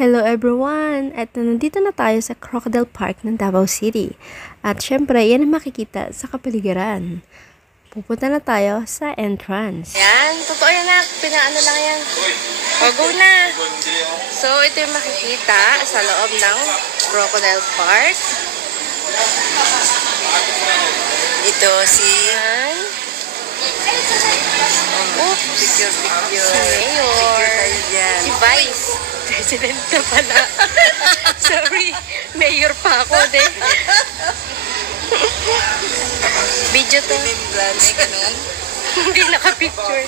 Hello everyone! At nandito na tayo sa Crocodile Park ng Davao City. At syempre, yan ang makikita sa kapaligiran. Pupunta na tayo sa entrance. Yan, totoo yan na. Pinaano lang yan. O, go na! So, ito yung makikita sa loob ng Crocodile Park. Ito si... Picture. Si Mayor. Si Vice. President na pala. Sorry, Mayor pa ako, de. Video to. Hindi naka-picture.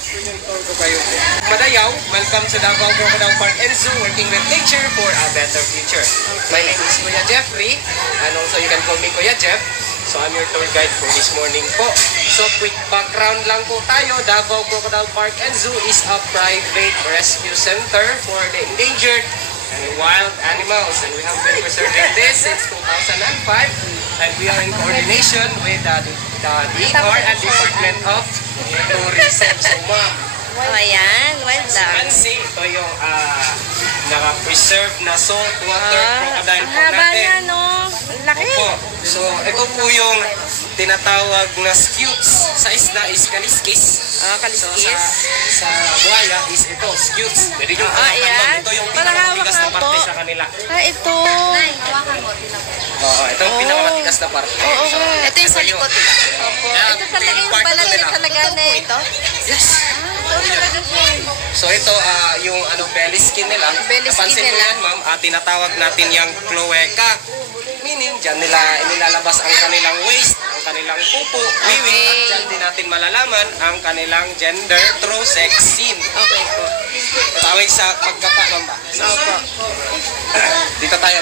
Madayaw, welcome to Davao Crocodile Park and Zoo, working with nature for a better future. My name is Kuya Jeffrey, and also you can call me Kuya Jeff. So I'm your tour guide for this morning po. So quick background lang po tayo. Davao Crocodile Park and Zoo is a private rescue center for the endangered and wild animals. And we have been preserving this since 2005. And we are in coordination with the DER and Department of Tourism. So ma'am, Ayan, well done. Nancy, ito yung naka-preserve na saltwater crocodile po Haba natin. niya, no? Ang laki. Opo. So, ito po yung tinatawag na scutes. Sa isda is kaliskis. Kaliskis. So, sa buhaya is ito, scutes. Pwede yung ayan. ito yung Parang pinakamatigas na hawak parte po. sa kanila. Ito. Oo, ito yung pinakamatigas na parte. Oo. So, Ito yung sa likod. Opo. Ito talaga yung balat talaga na ito. Yes. So ito yung belly skin nila. Belly skin Napansin mo nila. yan, ma'am, tinatawag natin yung cloaca. Meaning, dyan nila inilalabas ang kanilang waist, ang kanilang pupo, wiwi, at dyan din natin malalaman ang kanilang gender through sex scene. Okay po. Tawag sa pagkapa, ma'am ba? Opo. Dito tayo,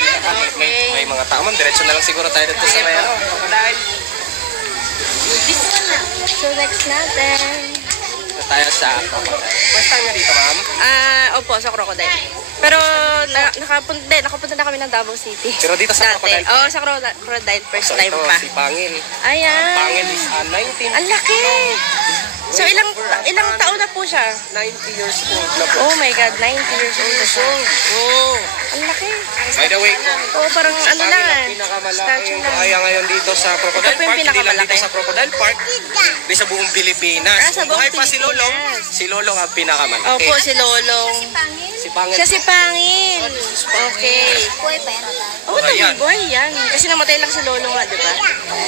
may mga tao, ma'am. Diretso na lang siguro tayo dito sa may crocodile. So next natin. Dito tayo sa crocodile. First time nga dito, ma'am? Opo, sa Crocodile. Pero nakapunta na kami ng Davao City. Pero dito sa Crocodile? Oo, sa Crocodile. First So time ito, pa. si Pangil. Ayan. Pangil is 19. Ang laki! So ilang taon na po siya? 90 years old na po. Oh my God, 90 years old na siya. Oh. Ang laki. By the way, Oh, parang ano lang ang eh. pinakamalaki Statue lang. kaya ngayon dito sa Crocodile Ito po yung Park. Hindi lang pinakamalaki. dito sa Crocodile Park, di sa buong Pilipinas. Sa buong Buhay pa si Lolong. Pilipinas. Si Lolong ang pinakamalaki. Opo, si Lolong. Si Pangil. Siya si Pangil. Okay. Oo, Ayan. buhay yan. Kasi namatay lang si Lolong nga, di ba?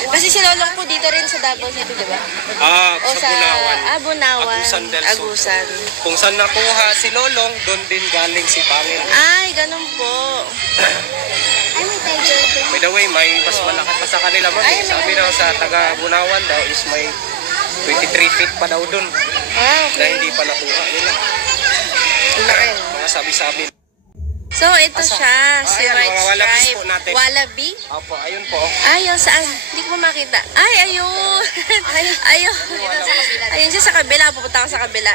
Kasi si Lolong po dito rin sa Davao City, di ba? O sa Bunawan. Bunawan. Agusan del Sur. Agusan. Kung saan nakuha si Lolong, doon din galing si Pangil. Ay, ganun po. By the way, may mas malaki pa sa kanila, ma'am. Ay, may Sabi daw sa taga Bunawan daw is may 23 feet pa daw doon. Na Okay. hindi pa nakuha nila. Laki. Mga sabi-sabi. So, ito siya. Si Ayan, White mga wallabies Stripe. po natin. Wallaby? Opo, ayun po. Ayun, saan? Hindi ko makita. Ay, ayun. Ayun. Ayun siya sa kabila. Pupunta ako sa kabila.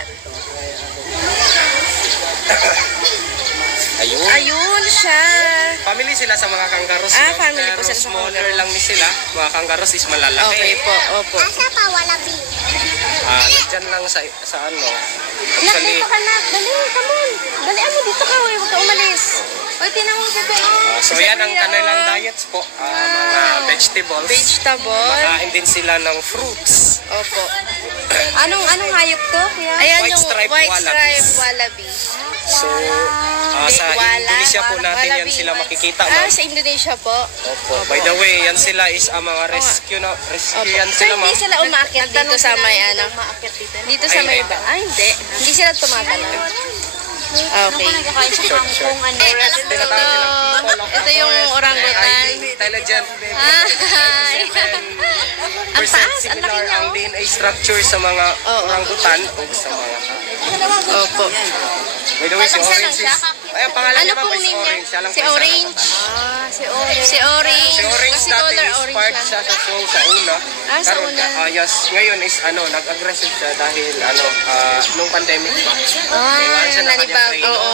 Ayun. Ayun siya. Family sila sa mga kangaroos. Family pero po sila sa smaller kangaroos. lang ni sila. Mga kangaroos is malalaki. Okay po, opo. Nandyan lang sa ano. Nak, Actually, dito ka na. Dali, come on. Dali, dito ka. Huwag ka umalis. Uy, tinan mo, bebe. so yan ang kanilang diets po. Mga vegetables. Vegetable. Makain din sila ng fruits. Opo. Anong hayop to? Ayan White yung stripe white wallabies. stripe wallaby. So, sa Indonesia po natin yan sila makikita. ma'am. Sa Indonesia po. Opo. By the way, yan sila is mga rescue yan So, sila, hindi ma'am. sila umakyat dito sa may ano. Dito sa may ba? Ay, hindi. Hindi sila tumatalon. Okay. Kung ano. Ito yung orangutan. Intelligent. Hi. Ang 7% taas, ang similar laki niya. ang DNA structure sa mga orangutan o sa mga Opo. By the way, si Orange is... Ay, ang pangalan Ano niya pong ma'am is name niya? Orange. Siya lang Si po isa Orange. nakatanda. Si Orange. Si Orange. Si Orange Kasi dati color is orange part siya. siya sa show sa una. Sa Karon, una. yes, ngayon is nag-aggressive siya dahil nung pandemic pa. Ah, siya nanibag. nakatrain. Oo.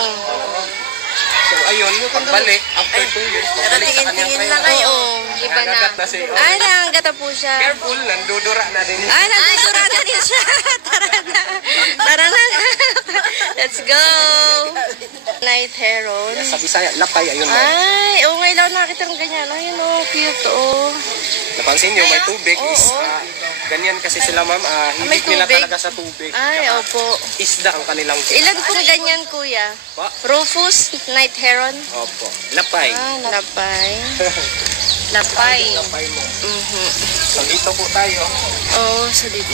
So ayun, pagbalik, after 2 years, pagbalik sa kanyang trainer. Oo. Iba na. Nagagat na si Orange. Ay, nangagat na po siya. Careful, nandudura na din. Ay, nandudura na din siya. Tara na. Tara na. Let's go. Night heron. Sa Bisaya, lapay, ayun ma'am. Ay, oo, ngayon lang nakita ng ganyan. Ayun, oh, cute, oh. Napansin nyo, may tubig is, Oo. ganyan kasi sila ma'am, May hindi nila tubig? talaga sa tubig. Ay, Tsaka opo. Isda ang kanilang Ilan pong ganyan, kuya? Pa? Rufus, night heron. Opo, lapay. Ah, lapay. Lapay. Lapay mo. Mhm. So dito po tayo. Oo, so dito.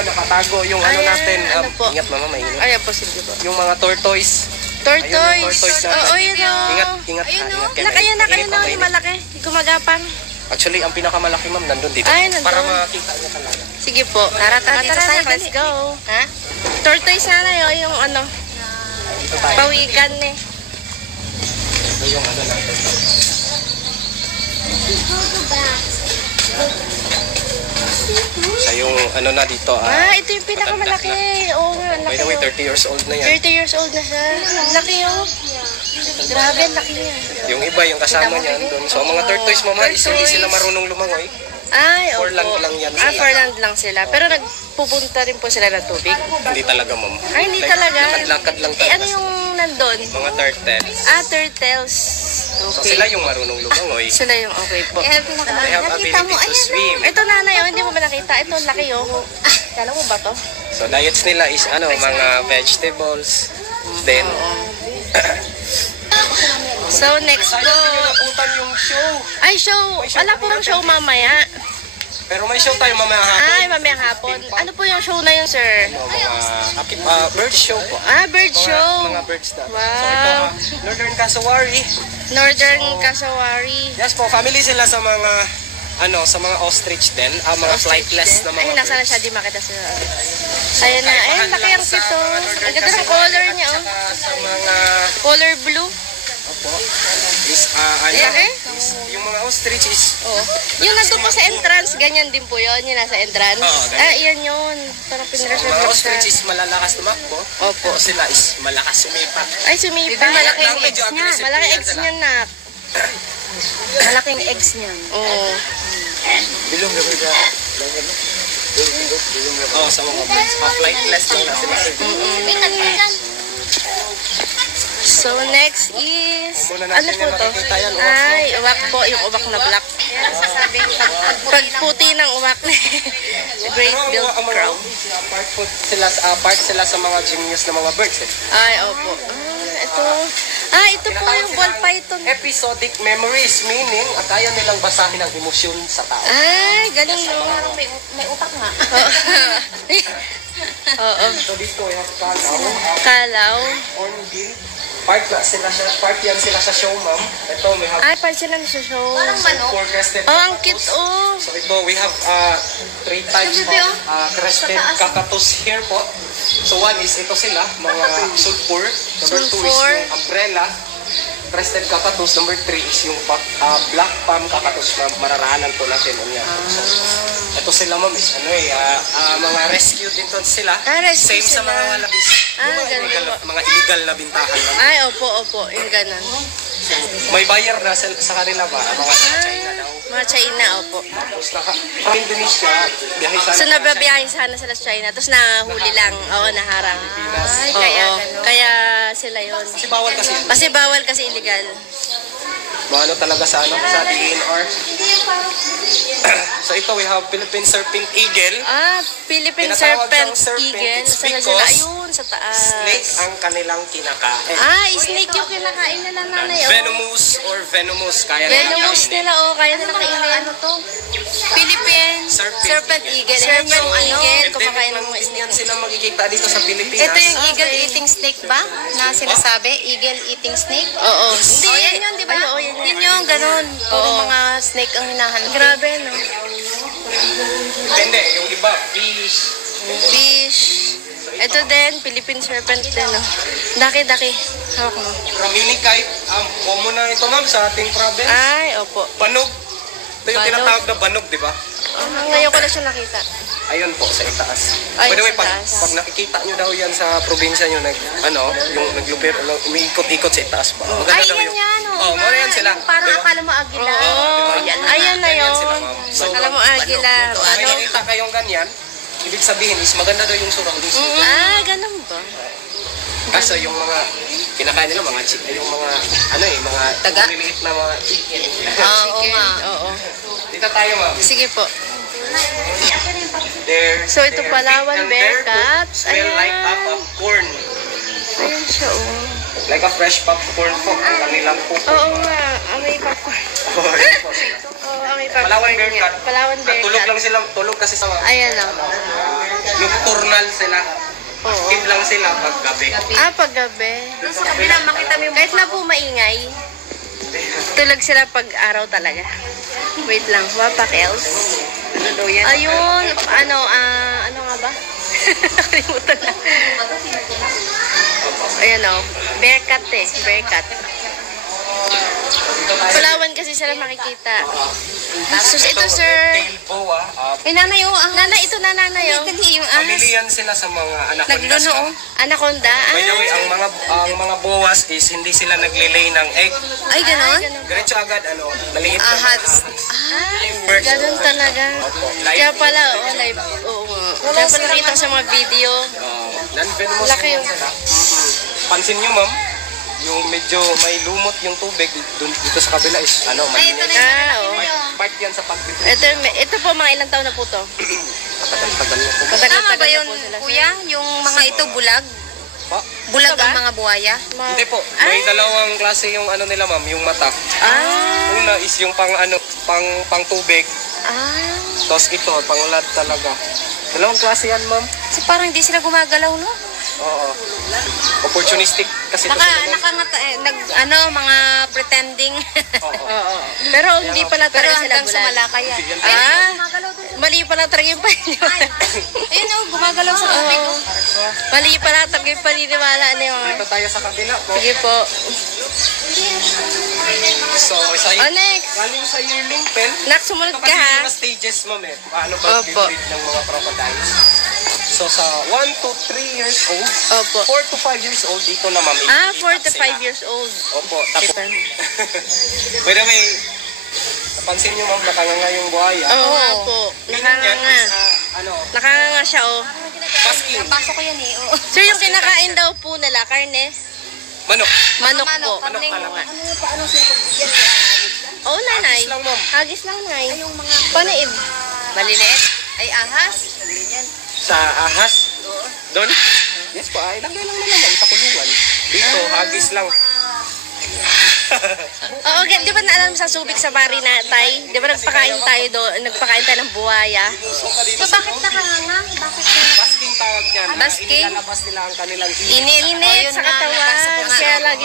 Nakatago yung ano Ayan, natin. ano po? Ingat mama, mainit. Ayan po, sige po. Yung mga tortoise. Tortoise. Ayun, yung tortoise natin. Oo, yun o. Ingat, ingat. Ayun o. Ingat kayo. Nakayan na kayo Mainit, na. mainit. Yung malaki. Gumagapang. Actually, ang pinakamalaki ma'am, nandun dito. Ay, nandun. Para makita niya talaga. Sige po. Tara, dito tayo. Let's go. Ha? Tortoise na na yun. Yung ano, Dito tayo. pawikan eh. Ito yung ano natin. Siya yung ano na dito. Ah, ito yung pinakamalaki. Oo nga, ang By laki the way, yun. 30 years old na yan. 30 years old na siya. Laki yun. Grabe, ang laki niya. Yung iba, yung kasama niya andun. So, ang mga tortoise mama, is hindi Tortoise. sila marunong lumangoy. Ay, opo. For land lang yan Ah, sila. for land lang sila. Pero nagpupunta rin po sila ng tubig. Hindi talaga ma'am. Ay, hindi talaga. Lakad-lakad lang Eh, talaga. ano yung nandun? Mga turtles. Ah, turtles. So, Okay. sila yung marunong lumangoy. Sila yung okay po. They have ability to swim. Ito nanay, oh, hindi mo ba nakita? Ito, laki oh. Kala mo ba to? So, diets nila is ano, mga vegetables. Then, So, next sayang po. hindi nyo napuntan yung show. Ay, show. Wala pong show mamaya. Pero may show tayo mamaya hapon. Ay, mamaya hapon. Ano po yung show na yun, sir? Mga bird show po. Ah, bird show. Mga birds na. Wow. So, ito, Northern Cassowary. Northern Cassowary. Yes po, family sila sa mga sa mga ostrich din, mga flightless na mga Ay, nasa na birds. siya, di makita sila. Ayun na. Ayun, laki ang cute. Ang ganda ng color niya, oh. Saka sa mga Color blue. opo, is Laki. yung mga ostrich is Oh. Yung nandun po sa entrance, ganyan din po yun, yung nasa entrance. Oo, ganyan. Ah, iyan yun. Parang mga pinreserve lang ostrich siya. is malalakas tumakbo. Opo. Sila is malakas sumipat. Ay, sumipa. Diba, malaki Lang yung medyo eggs niya. aggressive Malaki yan eggs sila. niyan, nak. Malaking eggs niyan. Oo. Bilong gabi ka. Sa mga birds, flightless lang na sila. So, next is... Muna Ano natin po yung to? makikita yan, uwak. Ay, uwak po. Yung uwak na black. Pagputi ng uwak. Great Pero Billed ang mga Crow. part sila sa mga genius na mga birds eh. Ay, opo. Ito po yung ball python. Episodic memories, meaning at kaya nilang basahin ang emosyon sa tao. Ay, galing no. Parang may utak nga. Oo. So dito we have kalaw, Kalaw. hornbill, part yan sila sa show ma'am. Ito we have Ay, pa sila sa show. Parang manok. four crested Oh, ang cockatoos. cute oh. So ito we have three types of crested cockatoos here po. So one is ito sila, mga sulfur. Number two is Sulfur. yung umbrella. Crested cockatoos. Number 3 is yung black palm cockatoos na mararaanan po natin. So, ito sila ma'am is mga rescue din to sila. Rescue Same sa sila. mga labis. Yung ganun illegal, po. mga illegal na bintahan lang. Ay, opo. Yung ganun. May buyer na sa kanila ba? Mga sa China daw. Mga China, opo. Tapos from Indonesia, biyahe sa So, nababiyahe sana sila sa China. Tapos nahuli lang. Oo, naharang. Ay, Oo, kaya ganun. kaya sila yun. Kasi bawal kasi. Kasi bawal kasi illegal. Maano talaga sa DNR. So ito we have Philippine Serpent Eagle. Philippine Tinatawag Serpent siyang serpent Eagle. is Saan na because sila? Ayun, sa taas. Snake ang kanilang kinakain. Snake yung kinakain nila nanay. Oh. Venomous or venomous. Kaya nilang Venomous kainin. nila, kaya nila kainin. Ano to? Philippine Serpent Eagle. Serpent Yan yung Eagle. Kumakain ng mga Yan snake. sila makikita dito sa Pilipinas. Ito yung eagle eating snake ba? Na sinasabi? Eagle eating snake? Oo. Oh, yan yun, di ba? Ay, oo, yan. Yun yung ganun. Puro Oo. mga snake ang hinahanap. Grabe, no? Hindi, yung iba, fish. Fish. Ito din, Philippine Serpent din, no? Daki. Hawak mo. Ramini-kite. Common na ito ma'am sa ating province. Ay, opo. Banog. Ito yung Banog. tinatawag na banog, di ba? Ngayon ko na siya nakita. Ayun po, sa itaas. Ay, By the way, sa pag taas. nakikita nyo daw yan sa probinsya nyo, yung naglupir, umiikot-ikot sa itaas pa. Maganda Ay, daw yan yung... yan. Oh, mga yan sila. Parang Diba? akala mo agila. Oo, ayan na Ganyan yun. sila, ma'am. So, Alam mo, agila. So, kung may nakita kayong ganyan, ibig sabihin is maganda daw yung surroundings. Ganun ba? Kaso yung mga kinakain nila, mga yung mga, mga Daga? maliliit na mga chicken. Oo nga. Oo. Dito tayo, ma'am. Sige po. There, So, ito there, Palawan and there Bearcat. to smell like a popcorn. Ayun siya, oh. Like a fresh popcorn po. Ang kanilang pupo. Oo nga, amoy popcorn. Oo, amoy popcorn. Palawan Bearcat. Palawan At tulog Bearcat. lang sila, tulog kasi sa mga Ayan o. nocturnal sila. Oo. Active lang sila pag gabi. Paggabi. Kahit na po maingay, tulog sila pag araw talaga. Wait lang, wapakels. Ano daw yan? Ayun, ano nga ba? Nakalimutan na. Ayan o, bearcat bearcat. Palawan kasi sila makikita. Sus, ito sir. Tail boa. Ay, nanay o. Nanay, ito na nanay o. Yung ahas. Pamilihan sila sa mga anacondas. Nagluno o. Anaconda. By the way, ang mga boas is hindi sila naglilay ng egg. Ay, ganon? Diretso agad, maliit na Ahas. birds. Ganun talaga. Opo, Kaya live. pala, live. Oo nga. Kaya pala nakita ko sa mga video. Non-venomous Laki naman yun. sila. Pansin nyo, ma'am, yung medyo may lumot yung tubig dito sa kabila is malinis. Oo. Part yan sa pagpipili. Ito po, mga ilang taon na po to? Tagal na po. Tama ba yun, na po sila, sir. kuya? Yung mga ito bulag? Pa? Bulag Ito ba? ang mga buhaya? Hindi po. May dalawang klase yung nila, ma'am, yung mata. Una is yung pang tubig. Tapos ito, pangulad talaga. Dalawang klase yan, ma'am. Kasi parang hindi sila gumagalaw, no? Oo. Opportunistic kasi ito Baka sila, ma'am. mga pretending. Oo. Pero hindi pala Pero talaga sila hanggang sa bulag. Malacca yan. Mali pala talaga yung paniniwala. Ayun, oh, gumagalaw sa tubig. Oh. Mali pala talaga yung paniniwala niyo. Dito tayo sa kabila po. Sige po. So, isa Oh, yung next. galing sa yearling pen. Nak, sumunod Ito ka kasi ha. yung mga stages, ma'am, paano ba Opo. bibreed ng mga crocodiles? So, sa 1 to 3 years old, Opo. 4 to 5 years old, dito na, ma'am. 4 to 5 years old. Opo. Tapos, by the way, napansin nyo, ma'am, nakanganga yung buhaya. Oo nga po. Meaning yan Nakanganga. is, Nakanganga siya, oh. basking. Pasok ko yan eh. Oh. Sir, yung kinakain daw po nila, karne? Manok. Manok po. Manok talaga. Oo, nanay. Hagis lang, ma'am. Hagis lang, nay. Panaib. Maliliit. Ay, ahas. Sa ahas. Doon? Yes po, ay lagay lang naman sa kulungan. Dito, hagis lang. Oo, di ba naalam sa Subic sa Bari na, tay? Di ba nagpakain tayo doon, nagpakain tayo ng buhaya? So, bakit nakanganga? Bakit Basking tawag niyan. Basking? Inilalabas nila ang kanilang Init Ayun sa nga, katawan. napasok nga. Kaya lagi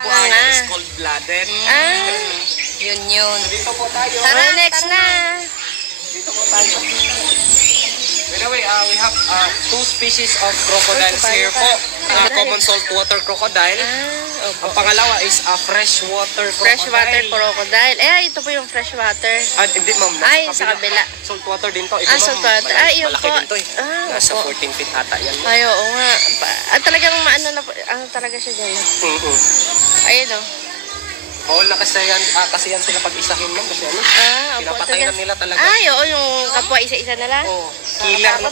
buhaya nga. is cold-blooded. yun? Dito po tayo. Tara, Next tara na. Dito po tayo. By the way, we have 2 species of crocodiles here po. Common saltwater crocodile. Ang pangalawa is a freshwater crocodile. Freshwater crocodile. Ito po yung freshwater. Hindi, ma'am. Ay, sa kabila. Saltwater din to. Ito, ma'am, Saltwater. Yun malaki po. din to eh. Nasa Opo. 14 feet ata yan. Ay, oo nga. Talagang talaga siya dyan. Ayun, oh. Oo, kasi yan sila pag-isahin, ma'am. Kasi Opo. pinapatay na nila talaga. Oo, yung kapwa isa-isa na lang. Oo, killer na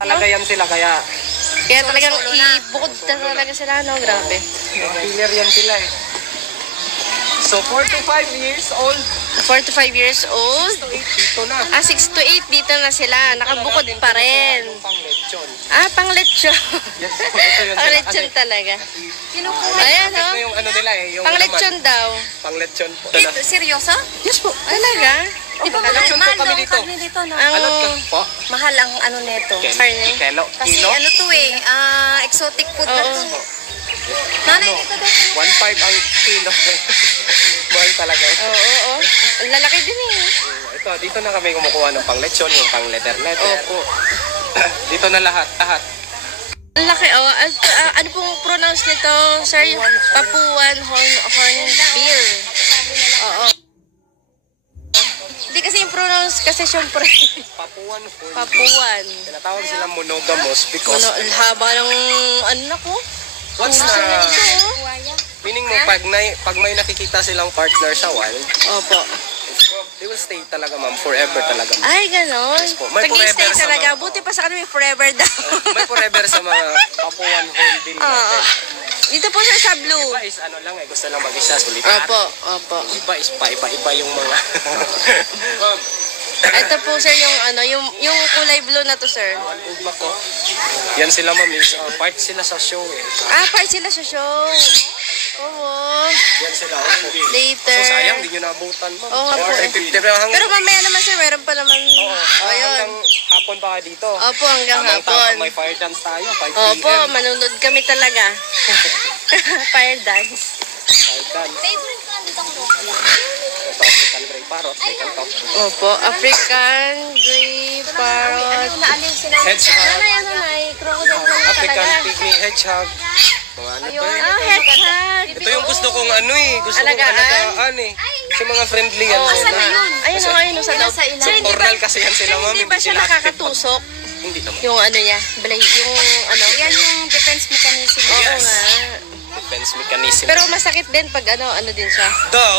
talaga yan sila. Kaya Talagang ibukod na talaga sila, no? Grabe. killer yan sila eh. So, 4 to 5 years old. 4 to 5 years old. Dito na. 6 to 8 dito na sila. Nakabukod pa rin. Yung pang lechon. Pang-lechon. Yes, ito yun. Pang-lechon talaga. Kinukuha. Ayan, Ito oh. yung nila eh. Yung Pang-lechon daw. Pang lechon po. Seryoso? Yes po. Talaga? Di ba Lechon po mahal kami daw dito. ang karne dito, no? Ang Alot ka po. Mahal ang ano neto. karne. Kasi Kilo? ano to eh, exotic food na to. Oo. Nanay, dito daw. 1.5 ang kilo. Mahal talaga. Oo. Ang lalaki din eh. Ito, dito na kami kumukuha ng pang lechon, yung pang letter. Opo. Dito na lahat. Ang laki, oh. Ano pong pronounce nito, sir? Papuan Hornbill. Oo. Hindi kasi yung pronounce, kasi syempre. Papuan for Papuan. Tinatawag sila monogamous because Ang haba ng ano ko. what's Gusto niya na ito, meaning mo pag may nakikita silang partner sa wall, oh. Opo. they They will stay talaga, ma'am. Forever talaga, ma'am. Ay, ganon. po. May Pag-i-stay forever sa talaga. mga- Buti pa sa kanila may forever daw. May forever sa mga Papuan Hornbill Oo. natin. Dito po sir sa blue. Iba is ano lang eh, gusto lang mag-isa, sulitan. Opo, opo. Iba is iba yung mga... Ma'am, Ito po sir yung ano, yung kulay blue na to sir. ugma ko. Yan sila, ma'am. Is, part sila sa show eh. Ah, part sila sa show. Oo. Yan sila. Later. So sayang, di nyo naabutan, ma'am. Oo nga po eh. 50 pero hanggang... Pero mamaya naman sir, meron pa naman. Ayun. Hanggang hapon pa kayo dito. Opo, hanggang Tamang-tama, hapon. may fire dance tayo. 5 Opo, p.m. manunod kami talaga. Fire dance. Fire dance. Ito, African Grey Parrot. May kantok. Opo, African Grey Parrot. Hedgehog. Ano na, crocodile na lang African talaga. Pygmy Hedgehog. Mga ano to eh. Ah, hedgehog. Ito yung gusto kong ano eh. Gusto kong Alagaan? alagaan eh. Kasi mga friendly yan sila. Ayun o, ayun o sa loob. So, hindi ba, Cornal kasi yan sila, ma'am. hindi ba siya sila active. nakakatusok? Hindi naman. Yung ano niya, yung ano. Yan yung defense mechanism. Oo Yes. nga. Defense mechanism. Pero masakit din pag ano din siya. daw,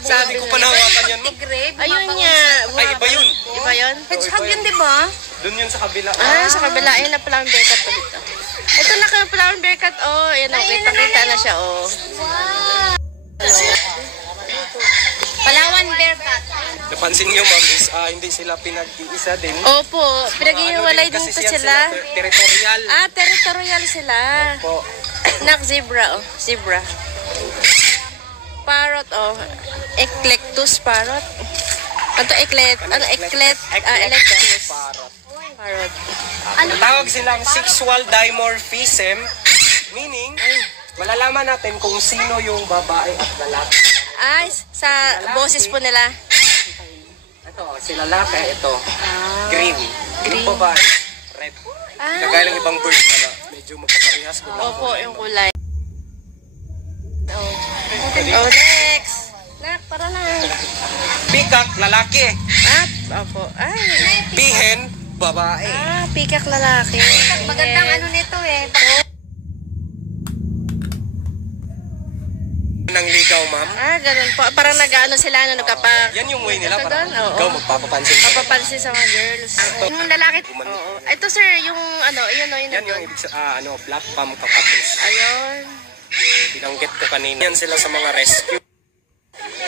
sabi ko pa nahawakan yan, ma'am. Ayun niya. Ay, iba yun. Iba yun? Hedgehog yun, di ba? Doon yun sa kabila. Ah, sa kabila. Ayun na pala ang bearcat pa dito. Ito na ka pala ang bearcat. Oh, ayan o. Kita-kita na siya. Oh. Palawan Bearcat. Napansin nyo, ma'am, is hindi sila pinag-iisa din. Opo. Pinag-iwalay din kasi po yan sila. Territorial. Ah, territorial sila. Po. Nak zebra. Oh, zebra. Parrot. Oh. Eclectus parrot. Ano eclet? Ano eclet? Ah, electus. Parrot. Parrot. Tawag silang sexual dimorphism, meaning, malalaman natin kung sino yung babae at lalaki. Ah, sa boses po nila. Ito, si lalaki, ito, green. Green. Yung babae, red. Ah. Kagaya ng ibang birds, medyo magkaparehas ko lang. Opo, yung kulay. Oh, next. Nak, para na. Peacock, lalaki. Ah, opo. Ay. Pihen, babae. Ah, pikak lalaki. Magandang ano nito eh. Nang ligaw, ma'am. Ah, ganun po. Parang nag-ano sila, ano, nagkapak. Yan yung way nila Ito para doon, oo. ikaw magpapapansin ka. Papapansin sa mga girls. Yung lalaki. Oo. Ito sir, yung ano, yun o, yun Yan yung doon. ibig sa, black palm cockatoos. Ayun. Yung binanggit ko kanina. Yan sila sa mga rescue.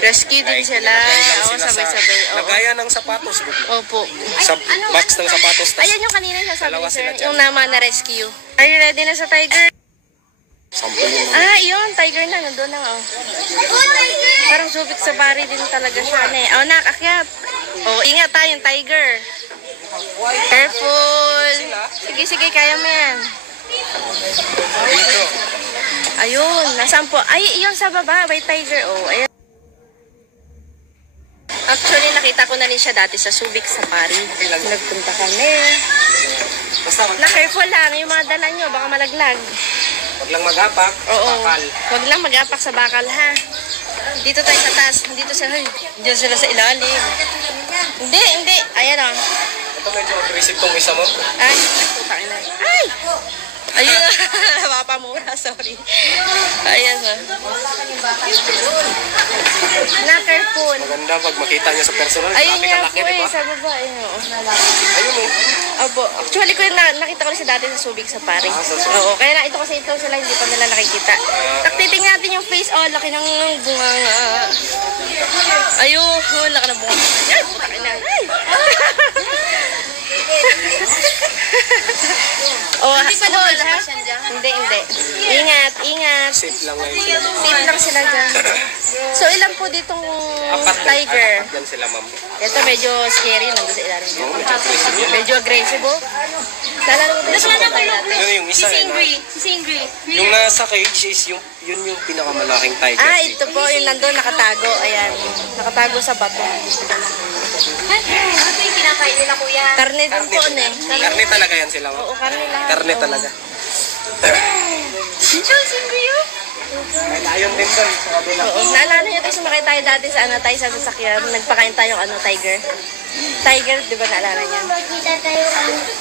Rescue din sila. Nagaya lang Oo, sila sabay-sabay. Oo. Nagaya ng sapatos. Opo. Sa box ng sapatos. tas Ayan yung kanina sasabi dalawa ni sir, sila dyan. yung nama na rescue. Are you ready na sa tiger? Sample yun. Ah, yun, tiger na, nandun lang, oh. Parang subit sa bari din talaga siya, eh. Oh, nak, akyat. Oh, ingat tayo, yung tiger. Careful. Sige, sige, kaya mo yan. Dito. Ayun, nasaan po? Ay, yun sa baba, may tiger, oh. Ayan. Actually, nakita ko na rin siya dati sa Subic Safari. Nagpunta kami. Basta Na careful lang, yung mga dala nyo, baka malaglag. wag lang mag-apak. Oo. Bakal. Huwag lang mag-apak sa bakal, ha? Dito tayo sa taas. Dito sila. Diyan sila sa ilalim. Hindi, hindi. Ayan, oh. Ito medyo aggressive tong isa mo. Ay, putang ina. Ay! Ayun na. Mapamura, sorry. Ayan, oh. Na, careful. Maganda pag makita niya sa personal. Ayun Grabe nga kalaki, po di eh, ba? sa baba. Ayun, oh. Ayun oh. Opo. Actually, ko nakita ko rin siya dati sa Subic Safari. Oo, kaya na ito kasi ito sila hindi pa nila nakikita. Titingnan natin yung face. Oh, laki ng bunganga. Ayun, laki ng bunganga. Ay, putang ina. Ay! Oh, Hindi pa naman ha? siya dyan. Hindi, hindi. Ingat, ingat. Safe lang ngayon sila. Safe lang sila dyan. So, ilan po ditong tiger? Apat yan sila, ma'am. Ito medyo scary, nandun sa ilalim. Oo, medyo aggressive yan. Medyo aggressive, oh. Lalaro ko din sa mga natin. Yun yung isa eh. Si Ingrid. Yung nasa cage is yun yung pinakamalaking tiger. Ah, ito po, yung nandun nakatago. Ayan, nakatago sa bato. Ano yung kinakain nila, kuya? Karne din po, ne. Karne talaga yan sila, ma'am. Oo, karne lang. Karne talaga. Si Ingrid. May layon din doon sa kabila. Oo, naalala niyo tayo sumakay tayo dati sa ano tayo sa sasakyan. Nagpakain tayong ano, tiger. Tiger, di ba naalala niya?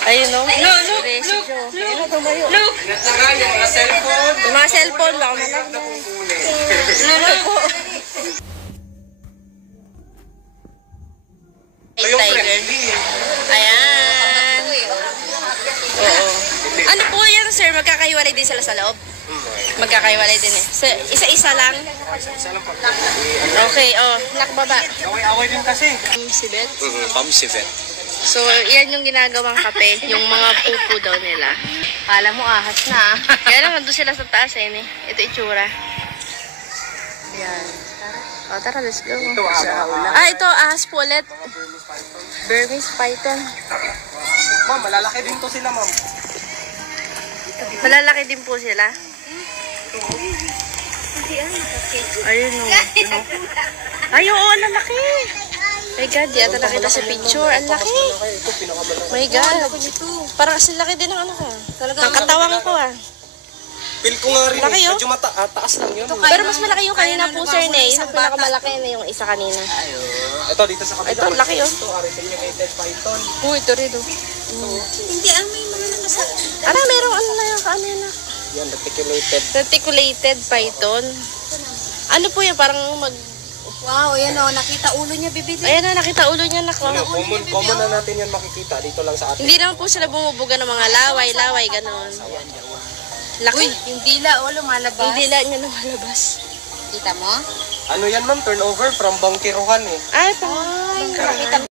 Ayun, no? Look! Ayun na, tumayo. Look! Ingat na nga yung mga cellphone. Yung mga cellphone, baka malaglag. Look po. Ano po yan, sir? Magkakahiwalay din sila sa loob? Magkakahiwalay din eh. Isa-isa lang? Isa lang po. Okay, oh. Nakbaba. Away din kasi. Si Beth. Pamsivet. So, yan yung ginagawang kape. Yung mga pupo daw nila. Kala mo ahas na. Kaya lang, nandun sila sa taas eh. Ito itsura. Yan. O, tara, let's go. Ito, ahas po ulit. Burmese python. Ma'am, malalaki din to sila, ma'am. Malalaki din po sila. Ayun o. Ay, oo, ang lalaki. My God, di ata nakita sa picture. Ang laki. My God. Parang kasi laki din ng ano ko. Ng katawang ko ah. Feel ko nga rin. Laki yun. Medyo taas lang yun. Pero mas malaki yung kanina po, sir, na yung pinakamalaki na yung isa kanina. Ito, dito sa kabila. Ito, laki yun. Ito, Aretenated python. Ito rin oh. Hindi, may mga nakasakit. Ano, merong ano na yung kaano na. Yan, reticulated. Reticulated python. Ano po yan? Parang Wow, yan o. Nakita ulo niya, bibili. Ayan na, nakita ulo niya na Ano, common na natin yan makikita dito lang sa atin. Hindi naman po sila bumubuga ng mga laway, ganon. Laki. Uy, yung dila o lumalabas. Hindi lang niya lumalabas. Kita mo? Ano yan, ma'am? Turnover from Bangkiruhan eh. Ay, Ay, nakita